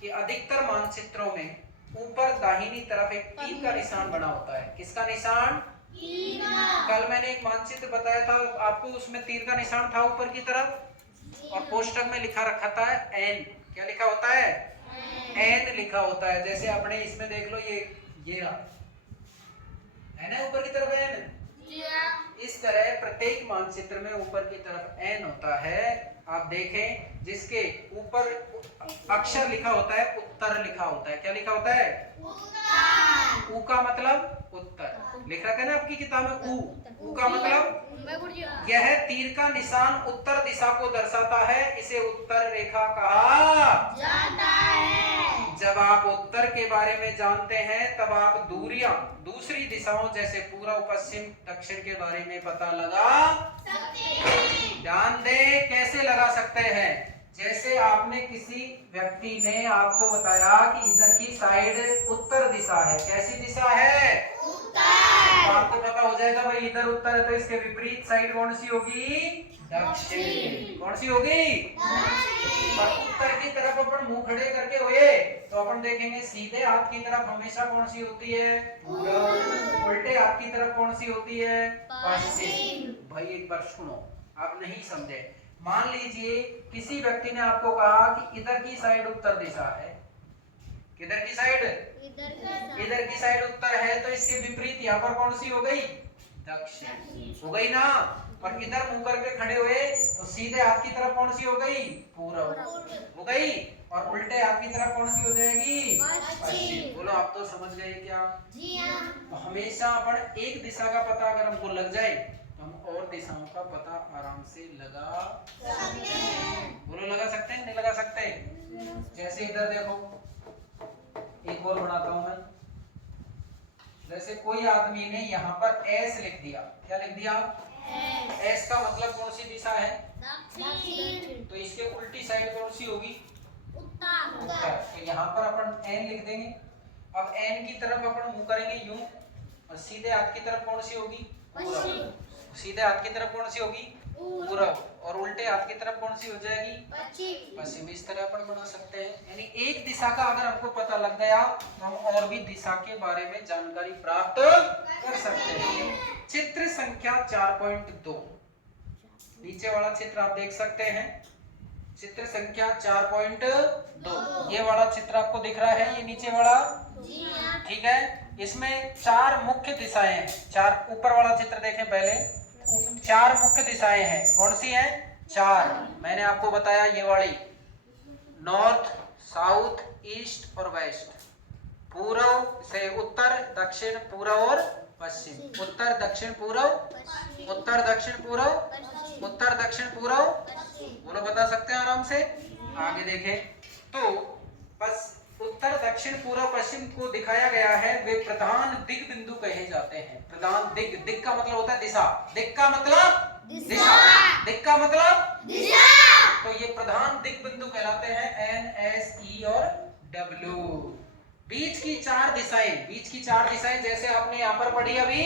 कि अधिकतर मानचित्रों में ऊपर दाहिनी तरफ एक तीर का निशान बना होता है। किसका निशान? तीर का। कल मैंने एक मानचित्र बताया था आपको, उसमें तीर का निशान था ऊपर की तरफ, और पोस्टर में लिखा रखा था N। क्या लिखा होता है? N लिखा होता है। जैसे अपने इसमें देख लो, ये रहा है ना ऊपर की तरफ N। इस तरह प्रत्येक मानचित्र में ऊपर की तरफ N होता है। आप देखें, जिसके ऊपर अक्षर लिखा होता है उत्तर लिखा होता है। क्या लिखा होता है? उत्तर। उ का मतलब उत्तर। लिख रखा है ना आपकी किताब में उ का मतलब। यह तीर का निशान उत्तर दिशा को दर्शाता है, इसे उत्तर रेखा कहा जाता है। जब आप उत्तर के बारे में जानते हैं तब आप दूरियां दूसरी दिशाओं जैसे पूर्व, पश्चिम, दक्षिण के बारे में पता लगा ध्यान दे कैसे लगा सकते हैं। जैसे आपने किसी व्यक्ति ने आपको बताया कि इधर की साइड उत्तर दिशा है, कैसी दिशा है उत्तर। तो आपको पता हो जाएगा भाई इधर उत्तर है तो इसके विपरीत साइड कौन सी होगी, दक्षिण। कौन सी होगी, और उत्तर की तरफ अपन मुंह खड़े करके हुए तो अपन देखेंगे सीधे हाथ की तरफ हमेशा कौन सी होती है, पूरब। उल्टे हाथ की तरफ कौन सी होती है, पश्चिम। भाई एक बार सुनो, आप नहीं समझे। मान लीजिए किसी व्यक्ति ने आपको कहा कि इधर की साइड उत्तर दिशा है, किधर की साइड, इधर की साइड उत्तर है तो इसके विपरीत यहाँ पर कौन सी हो गई, दक्षिण हो गई ना। और इधर मुंह करके खड़े हुए तो सीधे हाथ की तरफ कौन सी हो गई, पूरब हो गई, और उल्टे हाथ की तरफ कौन सी हो जाएगी, पश्चिम। बोलो आप तो समझ गए क्या। जी हाँ। तो हमेशा अपन एक दिशा का पता अगर हमको लग जाए तो हम और दिशाओं का पता आराम से लगा सकते हैं। बोलो लगा सकते हैं, नहीं लगा सकते। जैसे इधर देखो, एक और बनाता हूं मैं। जैसे कोई आदमी ने यहाँ पर एस लिख दिया, क्या लिख दिया, एस का मतलब कौन सी दिशा है, दक्षिण। तो इसके उल्टी साइड कौन सी होगी, उत्तर। तो यहाँ पर अपन एन लिख देंगे। अब एन की तरफ अपन मुंह करेंगे यूं, और सीधे हाथ की तरफ कौन सी होगी, पूरब। सीधे हाथ की तरफ कौन सी होगी, पूरब, और उल्टे हाथ की तरफ कौन सी हो जाएगी, पश्चिम। इस तरह अपन बना सकते हैं। यानी एक दिशा का अगर हमको पता लग गया तो हम और भी दिशा के बारे में जानकारी प्राप्त कर सकते हैं। चित्र संख्या 4.2, नीचे वाला चित्र आप देख सकते हैं। चित्र संख्या 4.2, ये वाला चित्र आपको दिख रहा है, ये नीचे वाला, ठीक है। इसमें चार मुख्य दिशाएं हैं। चार, ऊपर वाला चित्र देखें पहले, चार मुख्य दिशाएं हैं। कौन सी हैं, चार। मैंने आपको बताया ये वाली, नॉर्थ, साउथ, ईस्ट और वेस्ट। पूर्व से उत्तर, दक्षिण, पूर्व और पश्चिम। उत्तर दक्षिण पूर्व, उत्तर दक्षिण पूर्व, उत्तर दक्षिण पूर्व। बोलो बता सकते हैं आराम से। आगे देखें तो बस उत्तर दक्षिण पूर्व पश्चिम को दिखाया गया है, वे प्रधान दिग बिंदु कहे जाते हैं। प्रधान दिग, दिग का मतलब होता है दिशा, दिग का मतलब दिशा, दिग का मतलब दिशा। तो ये प्रधान दिग बिंदु कहलाते हैं, एन, एस, ई और डब्ल्यू। बीच की चार दिशाएं, बीच की चार दिशाएं जैसे आपने यहाँ पर पढ़ी अभी,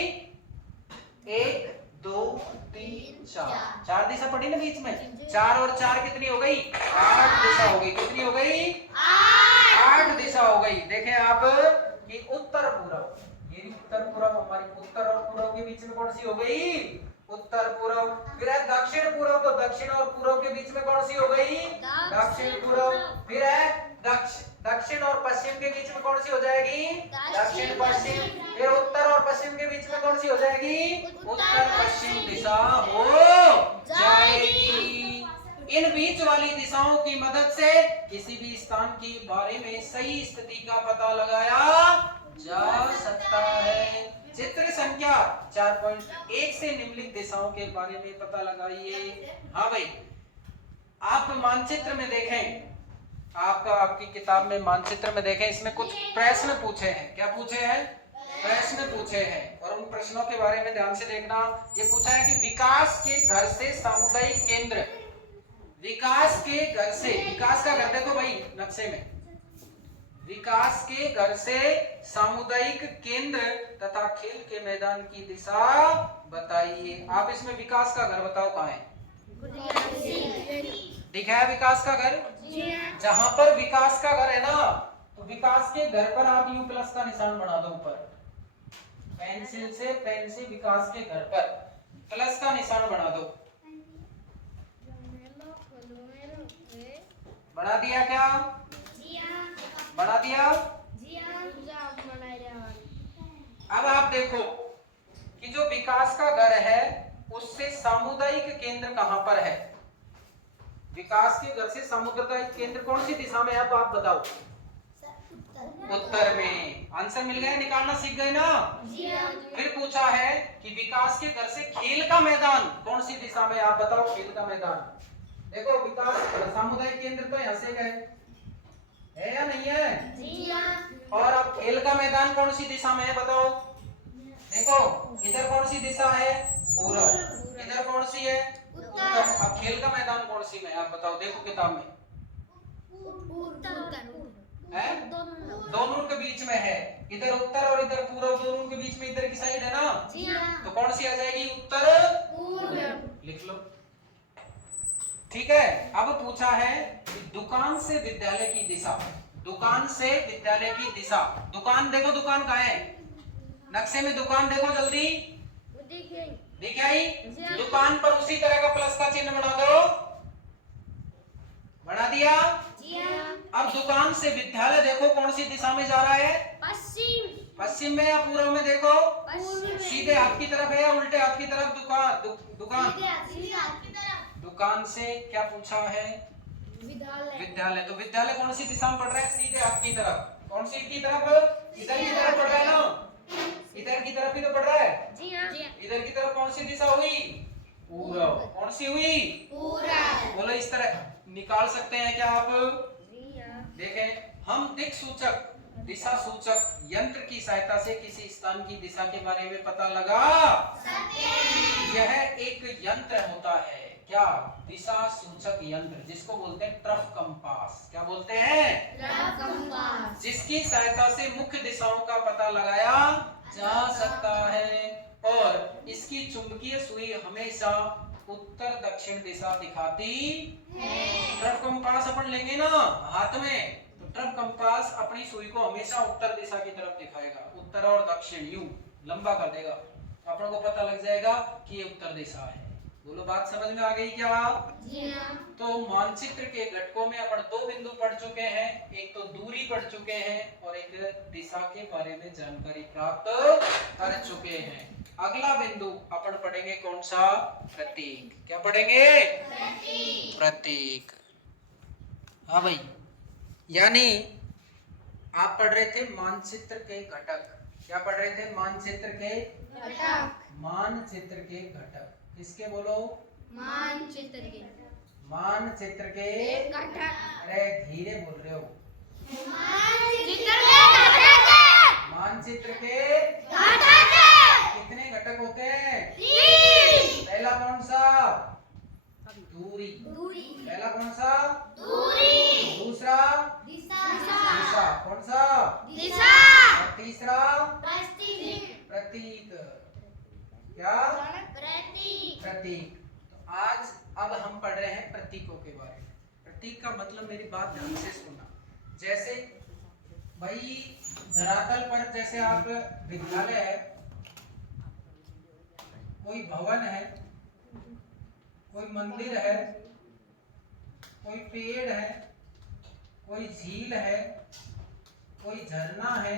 1 2 3 4, चार दिशा पढ़ी ना बीच में। 4 और 4 कितनी हो गई, 8 दिशा हो गई। कितनी हो गई, 8 दिशा हो गई। देखें आप, ये उत्तर पूर्व, ये उत्तर पूर्व हमारी, उत्तर और पूर्व के बीच में कौन सी हो गई, उत्तर पूर्व। फिर है दक्षिण पूर्व, तो दक्षिण और पूर्व के बीच में कौन सी हो गई, दक्षिण पूर्व। फिर है दक्षिण और पश्चिम के बीच में कौन सी हो जाएगी, दक्षिण पश्चिम। फिर उत्तर और पश्चिम के बीच में कौन सी हो जाएगी, उत्तर पश्चिम दिशा हो जाएगी। इन बीच वाली दिशाओं की मदद से किसी भी स्थान के बारे में सही स्थिति का पता लगाया जा सकता है। चित्र संख्या 4.1 से निम्नलिखित दिशाओं के बारे में पता लगाइए। हाँ भाई, आप मानचित्र में देखें, आपकी किताब में मानचित्र में देखें, इसमें कुछ प्रश्न पूछे हैं। क्या पूछे हैं, प्रश्न पूछे हैं, और उन प्रश्नों के बारे में ध्यान से देखना। ये पूछा है कि विकास के घर से सामुदायिक केंद्र, विकास के घर से, विकास का घर देखो भाई नक्शे में, विकास के घर से सामुदायिक केंद्र तथा खेल के मैदान की दिशा बताइए। आप इसमें विकास का घर बताओ कहाँ है, दिखा है विकास का घर। जहां पर विकास का घर है ना, तो विकास के घर पर आप यू प्लस का निशान बना दो ऊपर, पेंसिल से, पेन से विकास के घर पर प्लस का निशान बना दो। बना दिया क्या, बना दिया। अब आप देखो कि जो विकास का घर है उससे सामुदायिक केंद्र कहां पर है। विकास के घर से सामुदायिक केंद्र कौन सी दिशा में है, अब आप बताओ। उत्तर में। आंसर मिल गया, निकालना सीख गए ना। जी हाँ। फिर पूछा है कि विकास के घर से खेल का मैदान कौन सी दिशा में, आप बताओ खेल का मैदान। देखो विकास सामुदायिक केंद्र तो यहाँ से गए है या नहीं है? जी हाँ। और अब खेल का मैदान कौन सी दिशा में है बताओ। देखो इधर कौन सी दिशा है, पूर्व, इधर कौन सी है, उत्तर। अब खेल का मैदान कौन सी में है आप बताओ, देखो किताब में है, दोनों के बीच में है, इधर उत्तर और इधर पूर्व, दोनों के बीच में इधर की साइड है ना। जी हाँ। तो कौन सी आ जाएगी, उत्तर पूर्व। लिख लो। ठीक है, अब पूछा है कि दुकान से विद्यालय की दिशा, दुकान से विद्यालय की दिशा, दुकान देखो, दुकान कहाँ है, नक्शे में दुकान देखो जल्दी, दिख आई? दुकान पर उसी तरह का प्लस का चिन्ह बना दो, बना दिया। जी हाँ। अब दुकान से विद्यालय देखो कौन सी दिशा में जा रहा है, पश्चिम। पश्चिम में या पूर्व में, देखो पूर्व में। सीधे हाथ की तरफ है या उल्टे हाथ की तरफ, दुकान सीधे हाथ की तरफ। दुकान से क्या पूछा है, विद्यालय। विद्यालय, तो विद्यालय कौन सी दिशा में पड़ रहा है, सीधे हाथ की तरफ, कौन सी की तरफ, इधर की तरफ पड़ रहा है ना, इधर की तरफ ही तो पड़ रहा है। जी हाँ। इधर की तरफ कौन सी दिशा हुई, पूर्व, कौन सी हुई, पूर्व। बोलो इस तरह निकाल सकते हैं क्या आप। जी हाँ। देखें, हम दिक सूचक, दिशा सूचक यंत्र की सहायता से किसी स्थान की दिशा के बारे में पता लगा यह एक यंत्र होता है, क्या, दिशा सूचक यंत्र, जिसको बोलते हैं ट्रफ कंपास। क्या बोलते हैं, ट्रफ कंपास। जिसकी सहायता से मुख्य दिशाओं का पता लगाया जा सकता है और इसकी चुंबकीय सुई हमेशा उत्तर दक्षिण दिशा दिखाती है। ट्रफ कंपास अपन लेंगे ना हाथ में, तो ट्रफ कंपास अपनी सुई को हमेशा उत्तर दिशा की तरफ दिखाएगा, उत्तर और दक्षिण यूं लंबा कर देगा, अपन को पता लग जाएगा कि ये उत्तर दिशा है। बोलो बात समझ में आ गई क्या। जी हाँ। तो मानचित्र के घटकों में अपन दो बिंदु पढ़ चुके हैं, एक तो दूरी पढ़ चुके हैं और एक दिशा के बारे में जानकारी प्राप्त कर चुके हैं। अगला बिंदु अपन पढ़ेंगे कौन सा, प्रतीक। क्या पढ़ेंगे, प्रतीक। हाँ भाई, यानी आप पढ़ रहे थे मानचित्र के घटक, क्या पढ़ रहे थे, मानचित्र के घटक। मानचित्र के घटक, किसके बोलो, मानचित्र के मानचित्र के घटक। अरे धीरे बोल रहे हो, मानचित्र के घटक। मानचित्र के घटक। कितने घटक होते हैं, 3। पहला कौन सा, दूरी, दूरी। पहला कौन सा, दूरी। दूसरा दिशा। दिशा, कौन सा, दिशा। और तीसरा प्रतीक। प्रतीक। क्या, प्रतीक। प्रतीक। तो आज अब हम पढ़ रहे हैं प्रतीकों के बारे में। प्रतीक का मतलब, मेरी बात ध्यान से सुनना, जैसे भाई धरातल पर जैसे आप विद्यालय है, कोई भवन है, कोई मंदिर है, कोई पेड़ है, कोई झील है, कोई झरना है,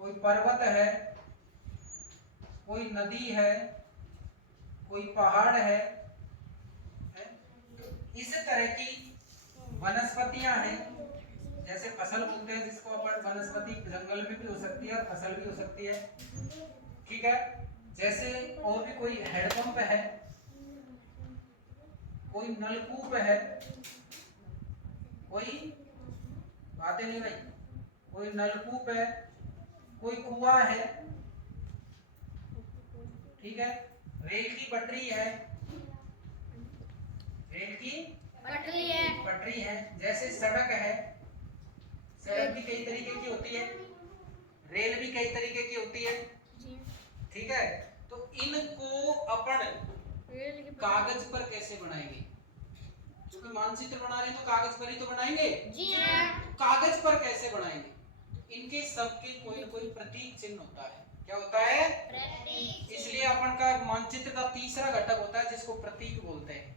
कोई पर्वत है, कोई नदी है, कोई पहाड़ है? तो इस तरह की वनस्पतियां हैं, जैसे फसल बोलते हैं जिसको अपन, वनस्पति जंगल में भी हो सकती है और फसल भी हो सकती है, ठीक है। जैसे और भी कोई हैंडपंप है, कोई नलकूप है, कोई बातें नहीं भाई, कोई नलकूप है, कोई कुआं है, ठीक है। रेल की पटरी है, रेल की पटरी है। पटरी है, जैसे सड़क है, सड़क भी कई तरीके की होती है, रेल भी कई तरीके की होती है, ठीक है। तो इनको अपन कागज पर कैसे बनाएंगे, क्योंकि मानचित्र बना रहे हैं तो कागज पर ही तो बनाएंगे। जी हाँ। कागज पर कैसे बनाएंगे, इनके सबके कोई न कोई प्रतीक चिन्ह होता है। क्या होता है, प्रतीक। इसलिए अपन का मानचित्र का तीसरा घटक होता है जिसको प्रतीक बोलते हैं।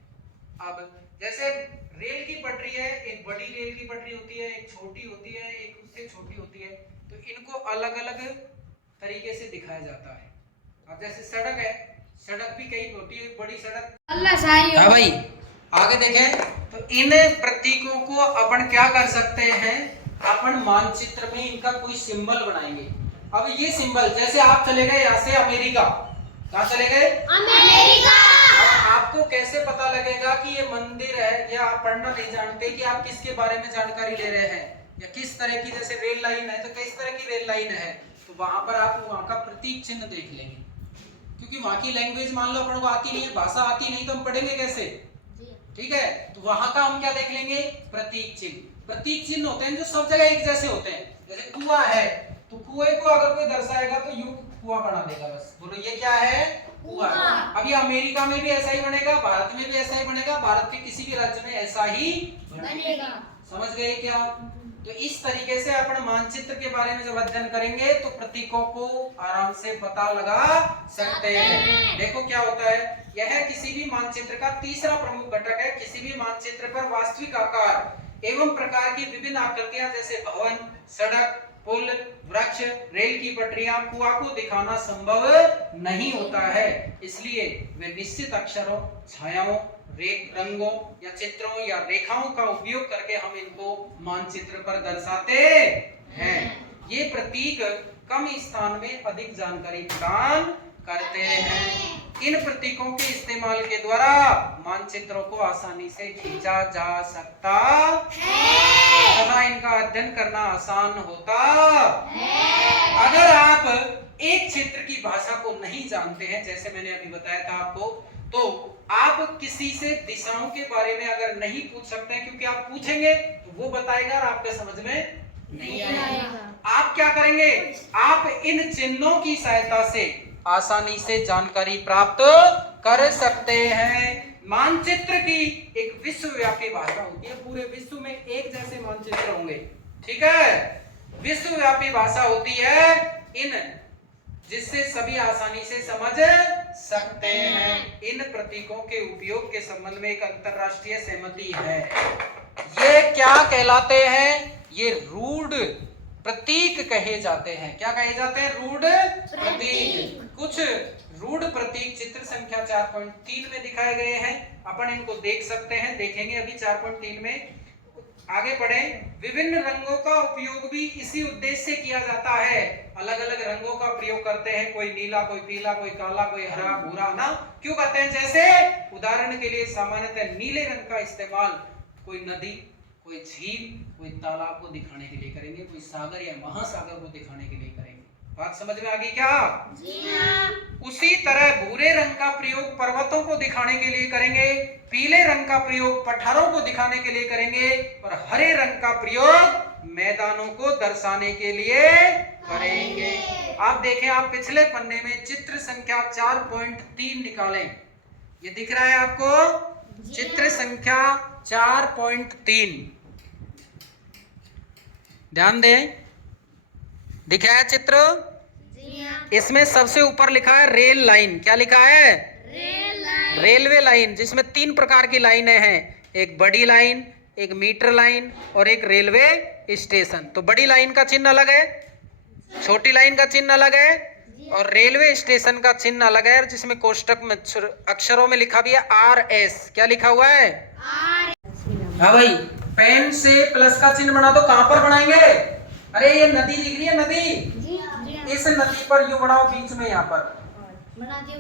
अब जैसे रेल की पटरी है, एक बड़ी रेल की पटरी होती है, एक छोटी होती है, एक उससे छोटी होती है, तो इनको अलग अलग तरीके से दिखाया जाता है। अब जैसे सड़क है, सड़क भी कई होती है, बड़ी सड़क। हाँ भाई, आगे देखें तो इन प्रतीकों को अपन क्या कर सकते हैं, अपन मानचित्र में इनका कोई सिंबल बनाएंगे। अब ये सिंबल, जैसे आप चले गए यहाँ से अमेरिका, कहाँ चले गए? अमेरिका। अब आपको कैसे पता लगेगा कि ये मंदिर है, या आप पढ़ना नहीं जानते कि आप किसके बारे में जानकारी ले रहे हैं, या किस तरह की, जैसे रेल लाइन है तो किस तरह की रेल लाइन है, तो वहां पर आप वहां का प्रतीक चिन्ह देख लेंगे। क्योंकि वहां की लैंग्वेज मान लो अपन को आती नहीं है, भाषा आती नहीं, तो हम पढ़ेंगे कैसे? ठीक है, तो वहां का हम क्या देख लेंगे? प्रतीक चिन्ह। प्रतीक चिन्ह होते हैं जो सब जगह एक जैसे होते हैं। जैसे कुआं है तो कुएं को अगर कोई दर्शाएगा तो यूं कुआं बना देगा, बस बोलो ये क्या है? कुआं। अब ये अमेरिका में भी ऐसा ही बनेगा, भारत में भी ऐसा ही बनेगा, भारत के किसी भी राज्य में ऐसा ही बनेगा। समझ गए क्या? तो इस तरीके से अपन मानचित्र के बारे में जब अध्ययन करेंगे तो प्रतीकों को आराम से पता लगा सकते हैं। देखो क्या होता है, यह किसी भी मानचित्र का तीसरा प्रमुख घटक है। किसी भी मानचित्र पर वास्तविक आकार एवं प्रकार की विभिन्न आकृतियां जैसे भवन, सड़क, पुल, वृक्ष, रेल की पटरियां, कुआं को दिखाना संभव नहीं होता है। इसलिए वे निश्चित अक्षरों, छायाओं, रंगों या चित्रों या रेखाओं का उपयोग करके हम इनको मानचित्र पर दर्शाते हैं। ये प्रतीक कम स्थान में अधिक जानकारी प्रदान करते हैं। इन प्रतीकों के इस्तेमाल के द्वारा मानचित्रों को आसानी से खींचा जा सकता है तथा इनका अध्ययन करना आसान होता है। अगर आप एक क्षेत्र की भाषा को नहीं जानते हैं, जैसे मैंने अभी बताया था आपको, तो आप किसी से दिशाओं के बारे में अगर नहीं पूछ सकते हैं, क्योंकि आप पूछेंगे तो वो बताएगा और आपके समझ में नहीं आएगा। आप क्या करेंगे? आप इन चिन्हों की सहायता से आसानी से जानकारी प्राप्त कर सकते हैं। मानचित्र की एक विश्वव्यापी भाषा होती है, पूरे विश्व में एक जैसे मानचित्र होंगे, ठीक है? विश्वव्यापी भाषा होती है इन, जिससे सभी आसानी से समझ सकते हैं। इन प्रतीकों के उपयोग के संबंध में एक अंतरराष्ट्रीय सहमति है। ये क्या कहलाते हैं? ये रूढ़ प्रतीक कहे जाते हैं। क्या कहे जाते हैं? रूढ़ प्रतीक। कुछ रूढ़ प्रतीक चित्र संख्या 4.3 में दिखाए गए हैं। अपन इनको देख सकते हैं, देखेंगे अभी 4.3 में। आगे बढ़े। विभिन्न रंगों का उपयोग भी इसी उद्देश्य से किया जाता है। अलग अलग रंगों का प्रयोग करते हैं, कोई नीला, कोई पीला, कोई काला, कोई हरा, भूरा ना। क्यों करते हैं? जैसे उदाहरण के लिए सामान्यतः नीले रंग का इस्तेमाल कोई नदी, कोई झील, कोई तालाब को दिखाने के लिए करेंगे, कोई सागर या महासागर को दिखाने के लिए करेंगे। बात समझ में आ गई क्या? जी हाँ। उसी तरह भूरे रंग का प्रयोग पर्वतों को दिखाने के लिए करेंगे, पीले रंग का प्रयोग पठारों को दिखाने के लिए करेंगे, और हरे रंग का प्रयोग मैदानों को दर्शाने के लिए करेंगे। आप देखें, आप पिछले पन्ने में चित्र संख्या 4.3 निकालें। ये दिख रहा है आपको? चित्र संख्या 4.3 ध्यान दें, दिखा है चित्र? जी हाँ। इसमें सबसे ऊपर लिखा है रेल लाइन। क्या लिखा है? Rail line. रेलवे लाइन, जिसमें 3 प्रकार की लाइनें हैं, एक बड़ी लाइन, एक मीटर लाइन और एक रेलवे स्टेशन। तो बड़ी लाइन का चिन्ह अलग है, छोटी लाइन का चिन्ह अलग है, और रेलवे स्टेशन का चिन्ह अलग है, जिसमें कोष्टक में अक्षरों में लिखा भी है RS। क्या लिखा हुआ है? हाँ भाई, पेन से प्लस का चिन्ह बना दो। कहां पर बनाएंगे? अरे ये नदी दिख रही है, नदी, जी हाँ। इस नदी पर यूं बनाओ, बीच में यहाँ पर बना दिया।